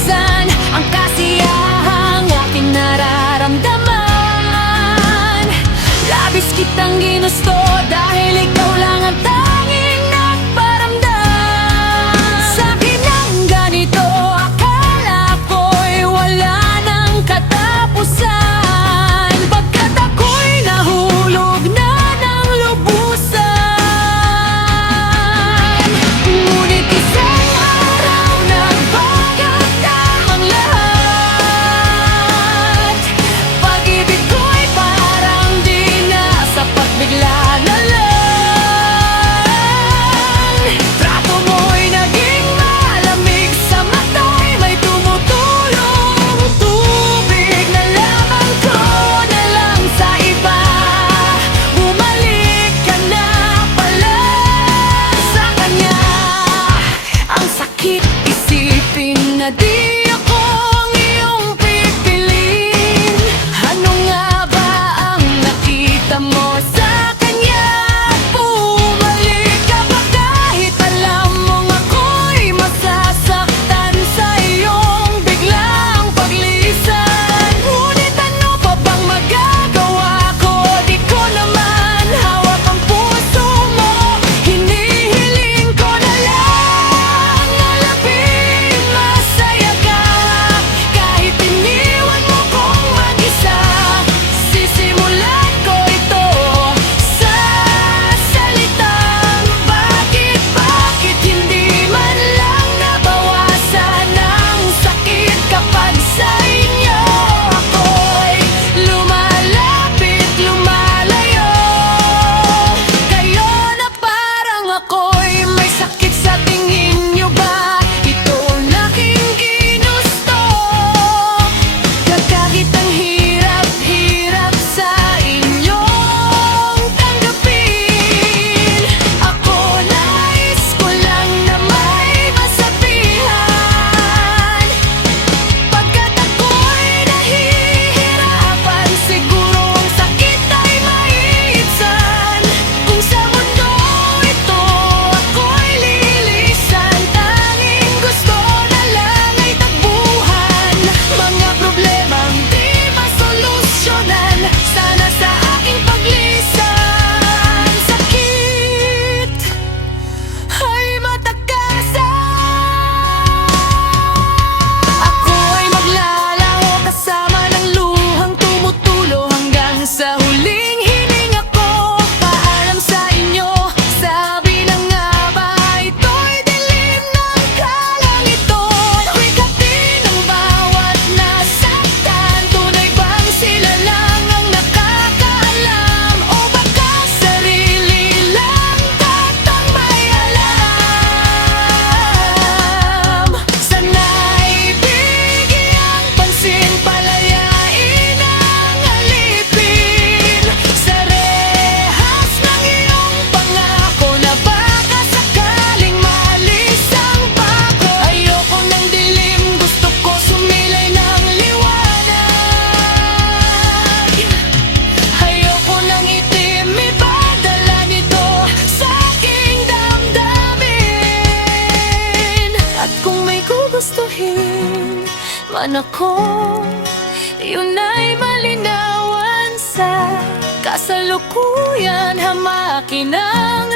maiwasan ang kasiyahang aking nararamdaman. Labis kitang ginusto dahil ikaw lang ang tanging nagparamdam. Sa'kin ang ganito, akala ko'y wala ng katapusan, pagkat ako'y nahulog na ng lubusan. Ngunit isang araw nagbago ang lahat. Pag-ibig ko'y parang di na sapat, bigla na lang. Trato mo'y naging malamig, sa mata'y may tumutulong tubig. Nalaman ko na lang sa iba, bumalik ka na pala sa kanya. Ang sakit isipin na di ako ang iyong pipiliin. Ano nga ba ang nakita mo sa kanya? Bumalik ka ba kahit alam mong ako'y masasaktan sa iyong biglang paglisan? Ngunit ano pa bang magagawa ko? Di ko naman hawak ang puso mo. Hinihiling ko na lang na labing masaya ka, kahit iniwan mo kong mag-isa. Sisimulan ko ito sa salitang bakit hindi man lang nabawasan ang sakit kapag sa inyo ako'y lumalapit, lumalayo. Kayo na parang ako'y may sakit, sa tingin nyo ba ito ang aking ginusto? Kakakitang hirap-hirap sa inyong tanggapin. Ako nais ko lang na may masabihan, pagkat ako'y nahihirapan. Siguro ang sakit ay maiibsan kung sa mundo ito ako'y lilisan. Tanging gusto na lang ay tagbuhan mga problemang di masolusyonan. Sana sa aking paglisan, sakit ay matakasan. Ako ay maglalaho kasama ng luhang tumutulo hanggang sa huling hininga ko. Paalam sa inyo, sabi na nga ba ito'y dilim ng kalangitan? Wikatin ng bawat nasaktan, tunay bang sila lang ang nakakaalam? O baka sarili lang tatang may alam? Sana'y bigyang pansin, palayain ang alipin sa rehas ng iyong pangako na baka sakaling maalis ang pako. Ayoko ng dilim, gusto ko sumilay ng liwanag. Ayoko ng itim, ipadala nito sa aking damdamin. At kung may gugustuhin man ako, yun ay malinawan sa kasalukuyan. Hamakin ang